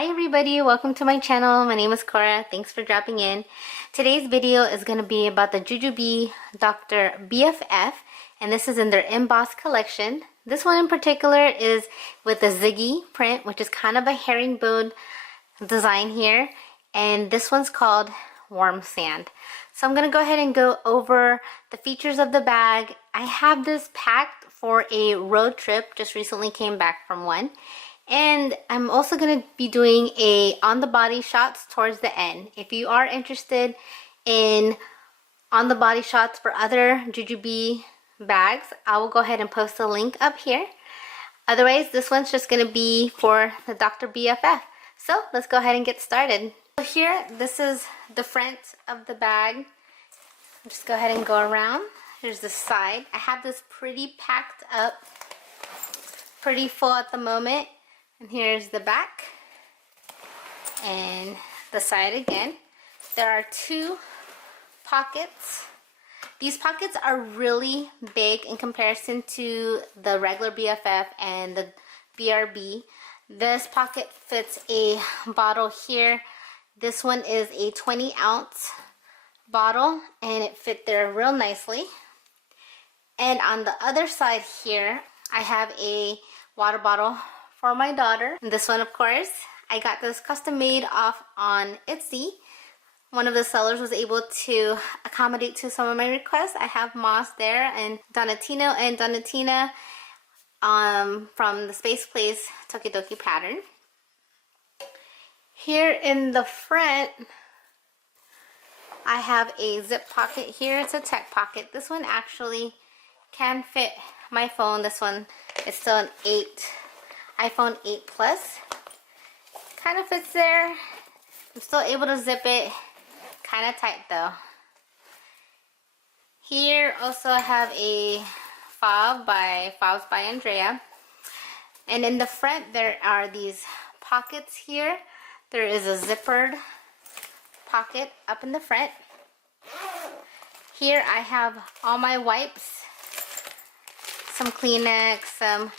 Hi everybody, welcome to my channel. My name is Korrin. Thanks for dropping in. Today's video is going to be about the Jujube Dr. BFF, and this is in their embossed collection. This one in particular is with the Ziggy print, which is kind of a herringbone design here, and this one's called Warm Sand. So I'm going to go ahead and go over the features of the bag. I have this packed for a road trip, just recently came back from one. And I'm also going to be doing a on the body shots towards the end. If you are interested in on the body shots for other Jujube bags, I will go ahead and post a link up here. Otherwise, this one's just going to be for the Dr. BFF. So let's go ahead and get started. So here, this is the front of the bag. Just go ahead and go around. Here's the side. I have this pretty packed up, pretty full at the moment. And here's the back and the side again. There are two pockets. These pockets are really big in comparison to the regular BFF and the BRB. This pocket fits a bottle here. This one is a 20-ounce bottle and it fit there real nicely. And on the other side here, I have a water bottle for my daughter. And this one, of course, I got this custom made off on Etsy. One of the sellers was able to accommodate to some of my requests. I have Moss there and Donatino and Donatina from the Space Place Tokidoki pattern. Here in the front, I have a zip pocket here. It's a tech pocket. This one actually can fit my phone. This one is still an iPhone 8 Plus. Kind of fits there. I'm still able to zip it. Kind of tight though. Here also I have a Fobs by Andrea. And in the front there are these pockets here. There is a zippered pocket up in the front. Here I have all my wipes. Some Kleenex, some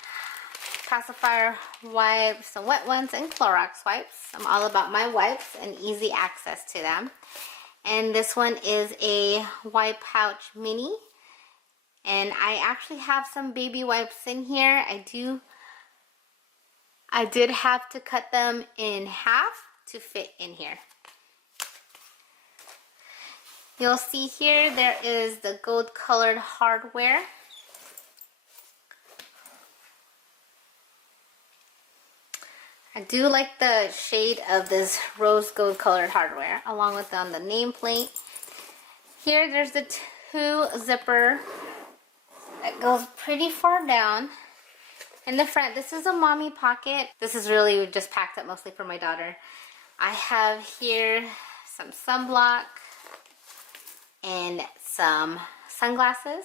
pacifier wipes, some wet ones, and Clorox wipes. I'm all about my wipes and easy access to them. And this one is a wipe pouch mini. And I actually have some baby wipes in here. I did have to cut them in half to fit in here. You'll see here there is the gold colored hardware. I do like the shade of this rose gold colored hardware along with on the nameplate. Here there's the two zipper that goes pretty far down. In the front, this is a mommy pocket. This is really just packed up mostly for my daughter. I have here some sunblock and some sunglasses.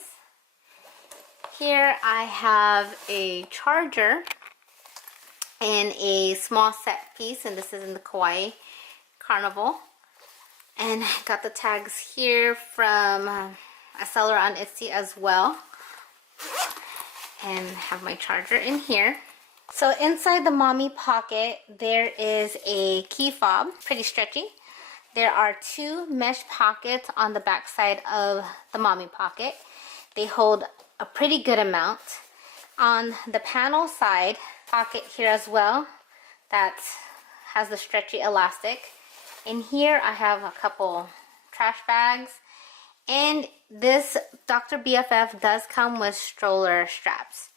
Here I have a charger and a small set piece, and this is in the Kawaii Carnival. And I got the tags here from a seller on Etsy as well. And have my charger in here. So inside the mommy pocket, there is a key fob, pretty stretchy. There are two mesh pockets on the back side of the mommy pocket. They hold a pretty good amount. On the panel side, pocket here as well that has the stretchy elastic. In here I have a couple trash bags, and this Dr. BFF does come with stroller straps,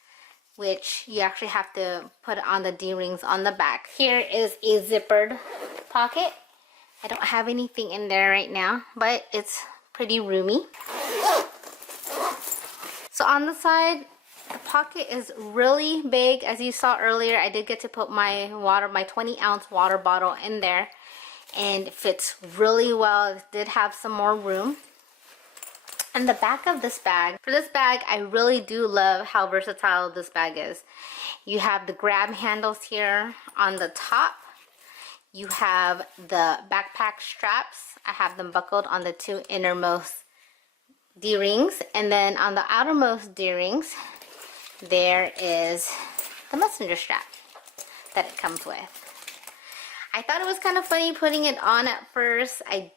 which you actually have to put on the D-rings on the back. Here is a zippered pocket. I don't have anything in there right now, but it's pretty roomy. So on the side, the pocket is really big. As you saw earlier, I did get to put my 20-ounce water bottle in there, and it fits really well. It did have some more room. And the back of this bag, for this bag, I really do love how versatile this bag is. You have the grab handles here on the top. You have the backpack straps. I have them buckled on the two innermost D-rings, and then on the outermost D-rings, there is the messenger strap that it comes with. I thought it was kind of funny putting it on at first. I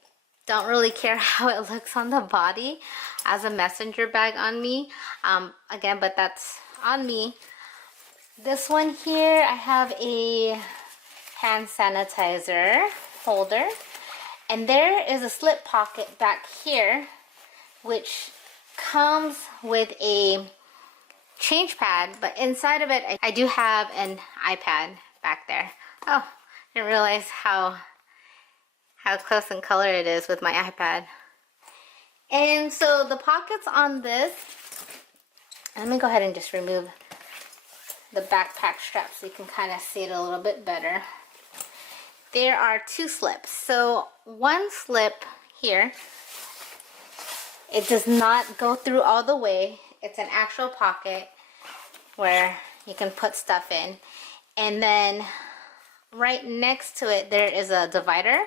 don't really care how it looks on the body as a messenger bag on me. Again, but that's on me. This one here, I have a hand sanitizer holder. And there is a slip pocket back here, which comes with a change pad, but inside of it, I do have an iPad back there. Oh, I didn't realize how close in color it is with my iPad. And so the pockets on this, let me go ahead and just remove the backpack strap so you can kind of see it a little bit better. There are two slips. So one slip here, it does not go through all the way. It's an actual pocket where you can put stuff in. And then right next to it, there is a divider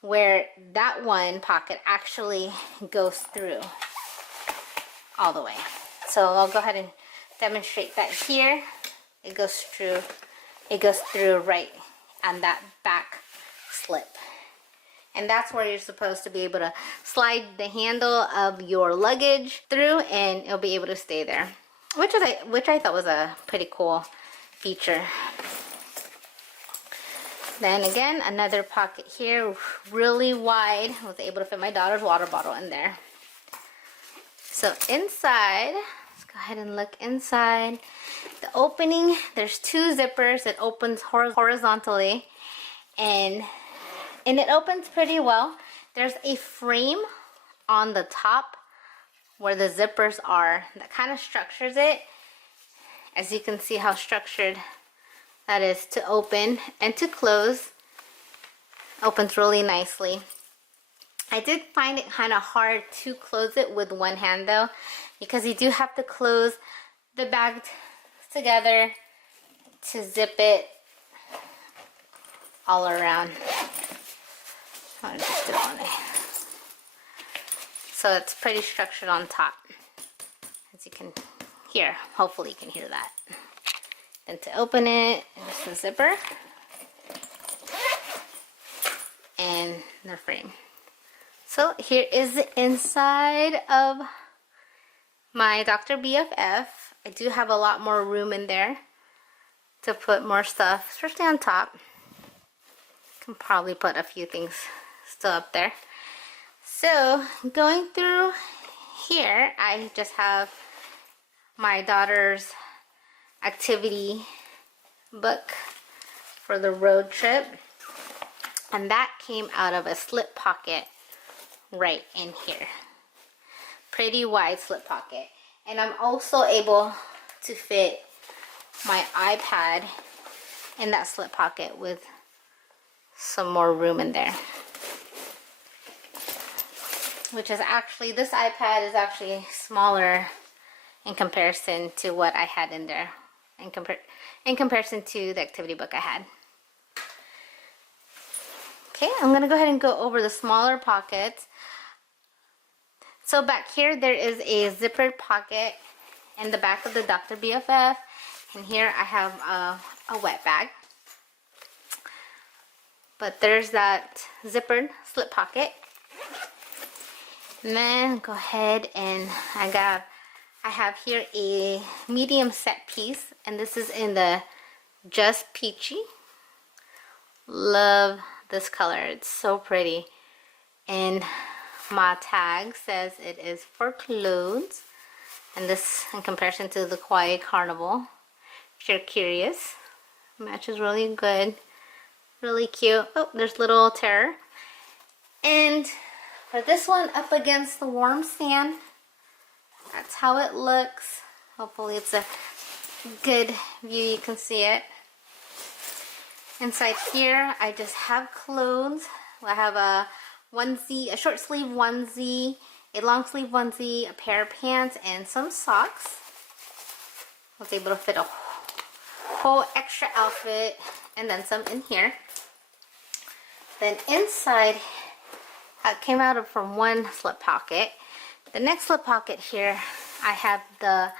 where that one pocket actually goes through all the way. So I'll go ahead and demonstrate that here. It goes through right on that back slip. And that's where you're supposed to be able to slide the handle of your luggage through, and it'll be able to stay there, which I thought was a pretty cool feature. Then again, another pocket here, really wide. I was able to fit my daughter's water bottle in there. So inside, let's go ahead and look inside. The opening, there's two zippers. It opens horizontally, and it opens pretty well. There's a frame on the top where the zippers are that kind of structures it. As you can see how structured that is to open and to close. Opens really nicely. I did find it kind of hard to close it with one hand though, because you do have to close the bag together to zip it all around. I'll just do one. So it's pretty structured on top, as you can hear. Hopefully you can hear that. Then to open it, it's the zipper and the frame. So here is the inside of my Dr. BFF. I do have a lot more room in there to put more stuff, especially on top. Can probably put a few things still up there. So going through here, I just have my daughter's activity book for the road trip, and that came out of a slip pocket right in here. Pretty wide slip pocket. And I'm also able to fit my iPad in that slip pocket with some more room in there. Which is actually, this iPad is actually smaller in comparison to what I had in there. In comparison to the activity book I had. Okay, I'm going to go ahead and go over the smaller pockets. So back here there is a zippered pocket in the back of the Dr. BFF. And here I have a wet bag. But there's that zippered slip pocket. And then go ahead and I have here a medium set piece, and this is in the Just Peachy. Love this color, it's so pretty. And my tag says it is for clothes, and this in comparison to the Quiet Carnival. If you're curious, matches really good, really cute. Oh, there's little Terror. And for this one, up against the warm sand, that's how it looks. Hopefully it's a good view, you can see it. Inside here, I just have clothes. I have a onesie, a short sleeve onesie, a long sleeve onesie, a pair of pants, and some socks. I was able to fit a whole extra outfit and then some in here. Then inside, it came out from one slip pocket. The next slip pocket here, I have the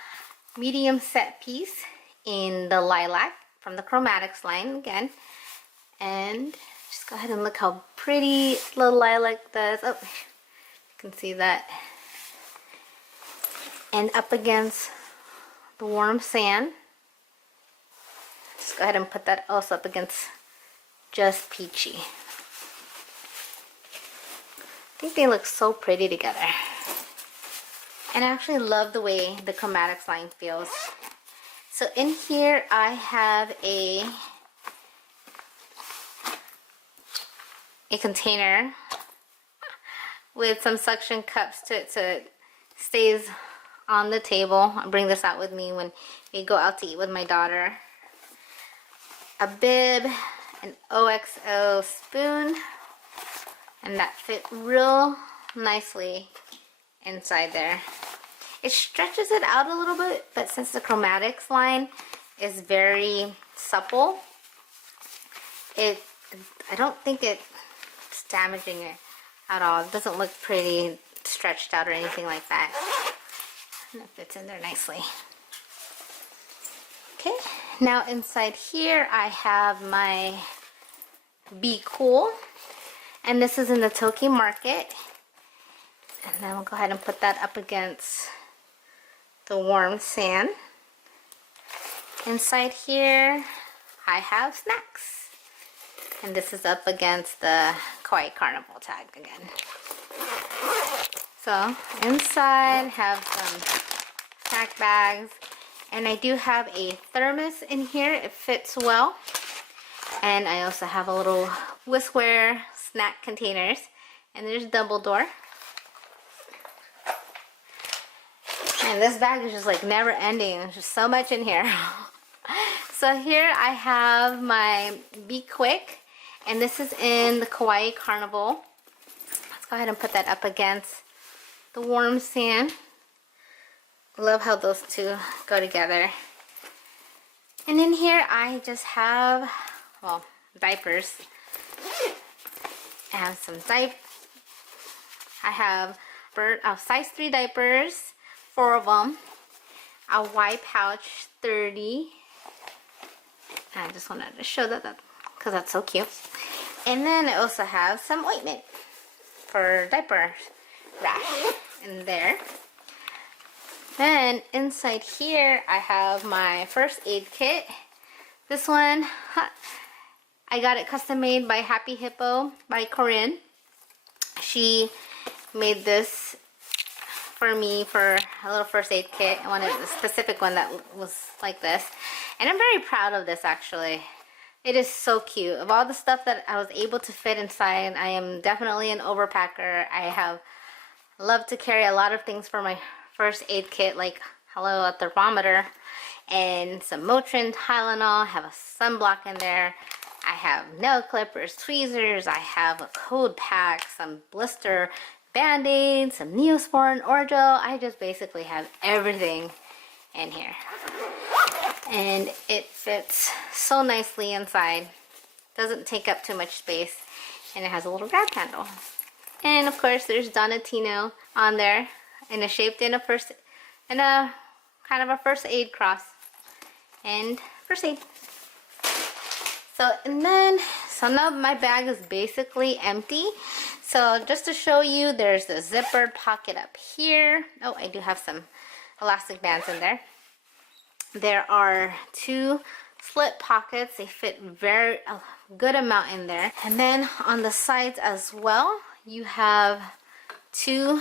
medium set piece in the lilac from the Chromatics line again. And just go ahead and look how pretty little lilac does. Oh, you can see that. And up against the warm sand. Just go ahead and put that also up against just peachy. I think they look so pretty together. And I actually love the way the chromatics line feels. So in here I have a container with some suction cups to it so it stays on the table. I bring this out with me when we go out to eat with my daughter. A bib, an OXO spoon, and that fit real nicely inside there. It stretches it out a little bit, but since the chromatics line is very supple, I don't think it's damaging it at all. It doesn't look pretty stretched out or anything like that. And it fits in there nicely. Okay, now inside here I have my Be Cool, and this is in the Toki Market. And then we'll go ahead and put that up against the warm sand. Inside here I have snacks, and this is up against the Kawaii Carnival tag again. So inside have some snack bags, and I do have a thermos in here. It fits well. And I also have a little Whiskware snack containers, and there's Dumbledore. And this bag is just like never ending. There's just so much in here. So here I have my Be Quick, and this is in the Kawaii Carnival. Let's go ahead and put that up against the warm sand. Love how those two go together. And in here I just have, well, diapers. I have some I have size 3 diapers, 4 of them, a Y pouch 30. I just wanted to show that because that's so cute. And then I also have some ointment for diaper rash in there. Then inside here I have my first aid kit. This one, I got it custom made by Happy Hippo by Korrin. She made this for me for a little first aid kit. I wanted a specific one that was like this. And I'm very proud of this actually. It is so cute. Of all the stuff that I was able to fit inside, I am definitely an overpacker. I love to carry a lot of things for my first aid kit, like a thermometer and some Motrin, Tylenol. I have a sunblock in there. I have nail clippers, tweezers. I have a code pack, some blister band-aids, some Neosporin, Orajel. I just basically have everything in here. And it fits so nicely inside. Doesn't take up too much space. And it has a little grab handle. And of course there's Donatino on there, and it's shaped in a kind of a first aid cross. And first aid. So now my bag is basically empty. So just to show you, there's a zippered pocket up here. Oh, I do have some elastic bands in there. There are 2 slip pockets. They fit a good amount in there. And then on the sides as well, you have 2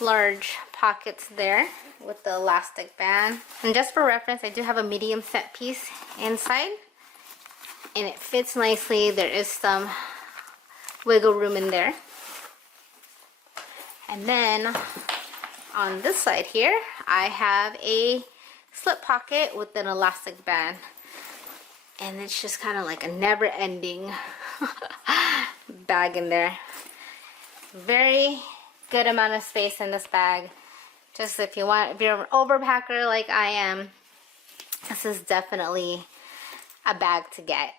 large pockets there with the elastic band. And just for reference, I do have a medium set piece inside, and it fits nicely. There is some wiggle room in there. And then on this side here, I have a slip pocket with an elastic band, and it's just kind of like a never-ending bag in there. Very good amount of space in this bag. Just if you're an overpacker like I am, this is definitely a bag to get.